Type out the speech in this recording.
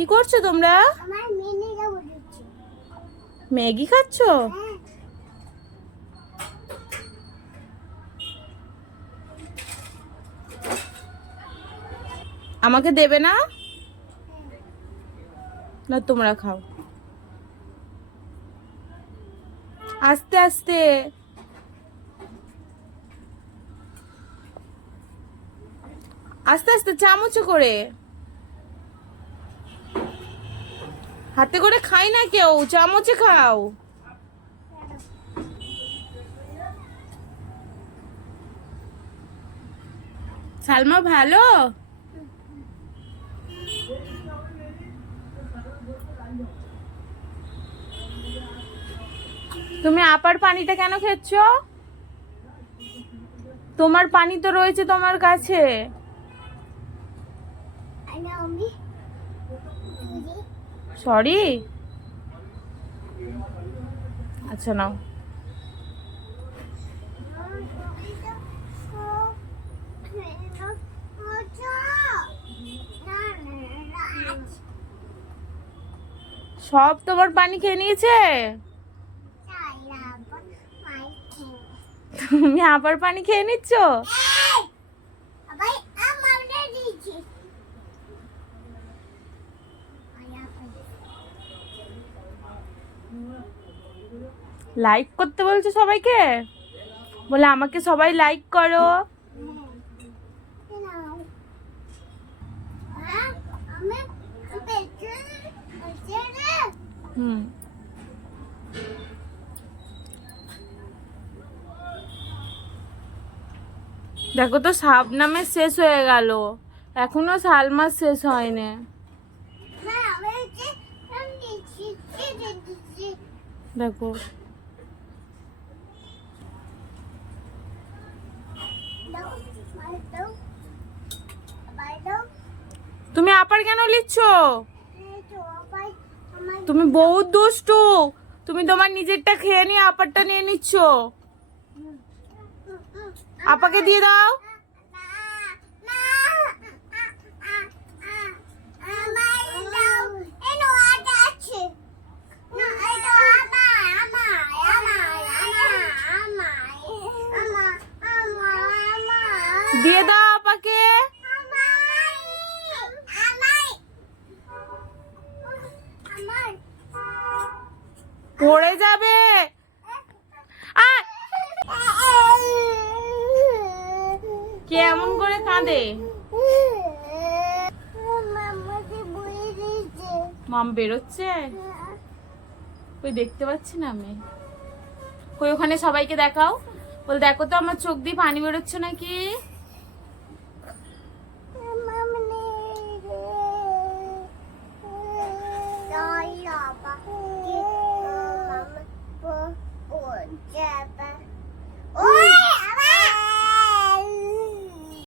কি করছো তোমরা? ম্যাগি খাচ্ছো? আমাকে দেবে না? না তোমরা খাও। আস্তে আস্তে। আস্তে আস্তে চামচে করে। হাতে করে খাই না কেউ, চামচে খাও। সালমা ভালো? তুমি আপার পানিটা কেন খেচ্ছ? তোমার পানি তো রয়েছে তোমার কাছে। সরি। আচ্ছা নাও। সব তোমার পানি খেয়ে নিয়েছে? তুমি আবার পানি খেয়ে নিচ্ছ? লাইক করতে বলছো সবাইকে? বলে আমাকে সবাই লাইক করো। হুম। দেখো তো শাবনামের শেষ হয়ে গেল, এখনো সালমার শেষ হয়নি। দেখো তুমি আপার কেন লিখছ? তুমি বহুত দুষ্টু। তুমি তোমার নিজেরটা খেয়ে নিয়ে আপারটা নিয়ে নিচ্ছ। আপাকে দিয়ে দাও। দিয়ে দাও আপাকে। পড়ে যাবে। কেমন করে কাঁদে? মাম বেরোচ্ছে? ওই দেখতে পাচ্ছি না আমি। কই ওখানে সবাইকে দেখাও। বল দেখো তো আমার চোখ দিয়ে পানি বেরোচ্ছে নাকি।